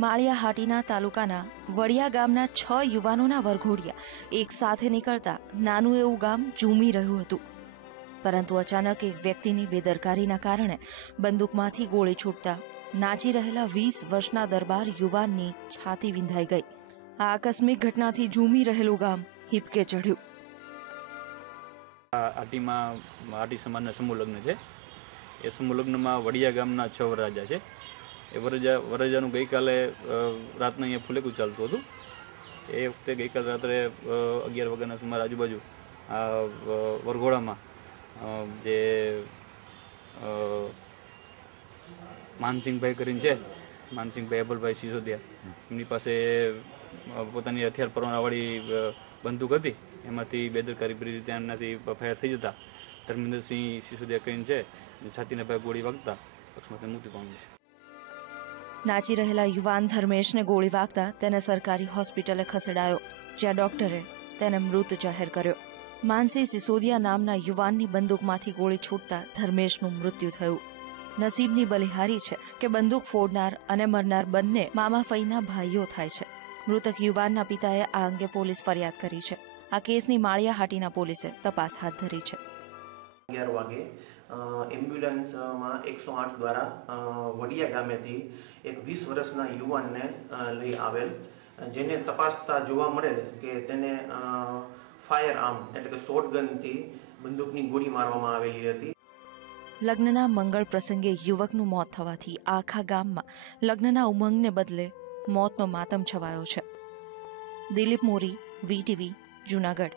માળિયાહાટીના તાલુકાના વડિયા ગામના છ યુવાનોના વરઘોડિયા એક સાથે નીકળતા નાનું એવું ગામ ઝૂમી રહ્યું હતું. પરંતુ અચાનક એક વ્યક્તિની બેદરકારીના કારણે બંદૂકમાંથી ગોળી છૂટતા નાચી રહેલા વીસ વર્ષના દરબાર યુવાનની છાતી વિંધાઈ ગઈ. આ આકસ્મિક ઘટનાથી ઝૂમી રહેલું ગામ હિપકે ચઢ્યું. આટીમાં, આટી સમાજના સમૂહ લગ્ન છે. એ સમૂહ લગ્નમાં વડિયા ગામના છ વરરાજા છે. એ વરજા વરજાનું ગઈકાલે રાતના અહીંયા ફુલેકું ચાલતું હતું. એ વખતે ગઈકાલે રાત્રે અગિયાર વાગ્યાના સુમાર આજુબાજુ, આ વરઘોડામાં જે માનસિંહભાઈ કરીને છે, માનસિંહભાઈ અભલભાઈ સિસોદિયા, એમની પાસે પોતાની હથિયાર પરવાનાવાળી બંદૂક હતી. એમાંથી બેદરકારી ભરી રીતે એમનાથી ફાયર થઈ જતા. ધર્મેન્દ્રસિંહ સિસોદિયા કરીને છે છાતીના ભાઈ ગોળી વાગતા અકસ્માતે મૃત્યુ પામ્યું છે. નાચી રહેલા યુવાન ધર્મેશને ગોળી વાગતા તેને સરકારી હોસ્પિટલે ખસેડાયો, જ્યાં ડોક્ટરે તેને મૃત જાહેર કર્યો. માનસી સિસોદિયા નામના યુવાનની બંદૂકમાંથી ગોળી છૂટતા ધર્મેશનું મૃત્યુ થયું. નસીબની બલિહારી છે કે બંદૂક ફોડનાર અને મરનાર બંને મામા ફઈના ભાઈઓ થાય છે. મૃતક યુવાનના પિતાએ આ અંગે પોલીસ ફરિયાદ કરી છે. આ કેસની માળિયાહાટીના પોલીસે તપાસ હાથ ધરી છે. અગિયાર વાગે એમ્બ્યુલન્સમાં એકસો આઠ દ્વારા વડિયા ગામેથી એક વીસ વર્ષના યુવાનને લઈ આવેલ. જેને તપાસતા જોવા મળેલ કે તેને ફાયર આર્મ એટલે કે શોર્ટ ગનથી બંદૂકની ગોળી મારવામાં આવેલી હતી. લગ્નના મંગળ પ્રસંગે યુવકનું મોત થવાથી આખા ગામમાં લગ્નના ઉમંગને બદલે મોતનો માતમ છવાયો છે. દિલીપ મોરી વીટીવી જુનાગઢ.